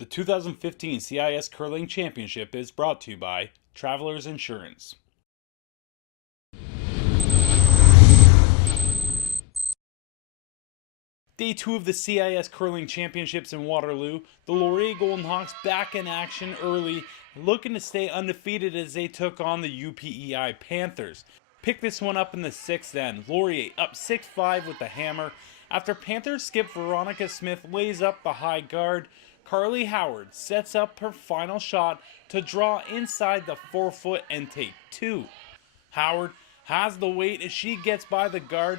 The 2015 CIS Curling Championship is brought to you by Travelers Insurance. Day 2 of the CIS Curling Championships in Waterloo, the Laurier Golden Hawks back in action early, looking to stay undefeated as they took on the UPEI Panthers. Pick this one up in the 6th end. Laurier up 6-5 with the hammer. After Panthers skip Veronica Smith lays up the high guard, Carly Howard sets up her final shot to draw inside the forefoot and take 2. Howard has the weight as she gets by the guard,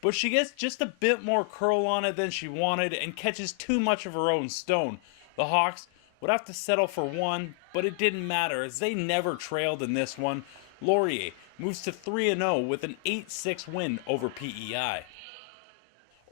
but she gets just a bit more curl on it than she wanted and catches too much of her own stone. The Hawks would have to settle for 1, but it didn't matter as they never trailed in this one. Laurier moves to 3-0 with an 8-6 win over PEI.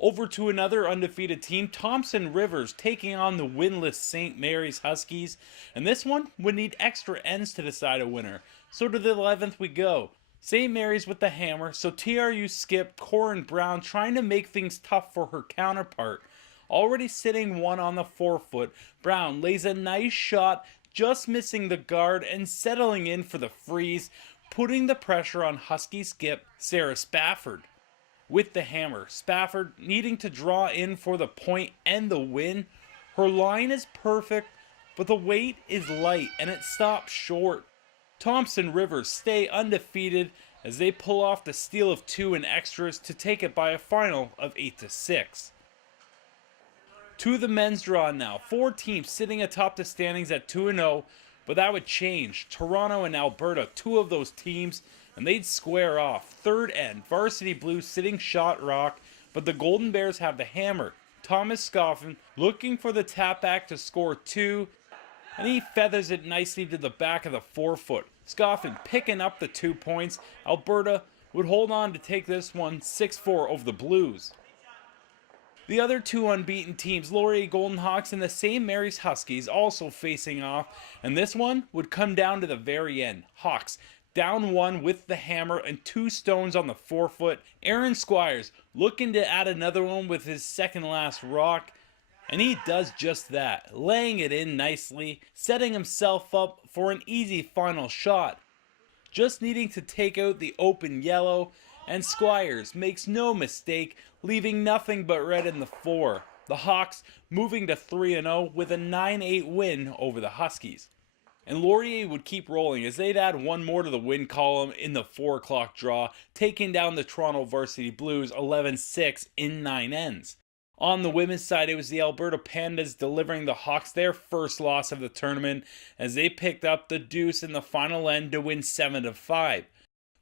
Over to another undefeated team, Thompson Rivers taking on the winless St. Mary's Huskies, and this one would need extra ends to decide a winner. So to the 11th we go. St. Mary's with the hammer, so TRU skip Corin Brown trying to make things tough for her counterpart. Already sitting 1 on the forefoot, Brown lays a nice shot, just missing the guard and settling in for the freeze, putting the pressure on Husky skip Sarah Spafford. With the hammer, Spafford needing to draw in for the point and the win. Her line is perfect, but the weight is light and it stops short. Thompson Rivers stay undefeated as they pull off the steal of 2 in extras to take it by a final of 8-6. To the men's draw now. 4 teams sitting atop the standings at 2-0, but that would change. Toronto and Alberta, 2 of those teams, and they'd square off. 3rd end, Varsity Blue sitting shot rock, but the Golden Bears have the hammer. Thomas Scoffin looking for the tap back to score 2, and he feathers it nicely to the back of the forefoot. Scoffin picking up the 2 points. Alberta would hold on to take this one 6-4 over the Blues. The other 2 unbeaten teams, Laurier Golden Hawks and the St. Mary's Huskies, also facing off, and this one would come down to the very end. Hawks down 1 with the hammer and 2 stones on the forefoot. Aaron Squires looking to add another one with his second last rock, and he does just that, laying it in nicely, setting himself up for an easy final shot. Just needing to take out the open yellow, and Squires makes no mistake, leaving nothing but red in the 4. The Hawks moving to 3-0 with a 9-8 win over the Huskies. And Laurier would keep rolling as they'd add 1 more to the win column in the 4 o'clock draw, taking down the Toronto Varsity Blues 11-6 in 9 ends. On the women's side, it was the Alberta Panthers delivering the Hawks their first loss of the tournament as they picked up the deuce in the final end to win 7-5.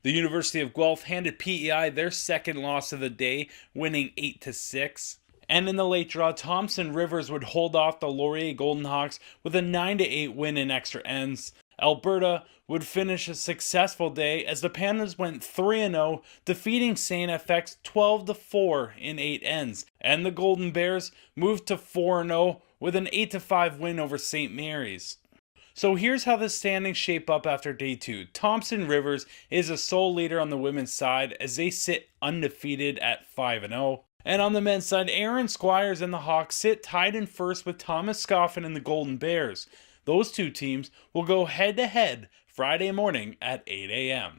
The University of Guelph handed PEI their second loss of the day, winning 8-6. And in the late draw, Thompson Rivers would hold off the Laurier Golden Hawks with a 9-8 win in extra ends. Alberta would finish a successful day as the Panthers went 3-0, defeating St. FX 12-4 in 8 ends. And the Golden Bears moved to 4-0 with an 8-5 win over St. Mary's. So here's how the standings shape up after day 2. Thompson Rivers is a sole leader on the women's side as they sit undefeated at 5-0. And on the men's side, Aaron Squires and the Hawks sit tied in first with Thomas Scoffin and the Golden Bears. Those 2 teams will go head to head Friday morning at 8 a.m.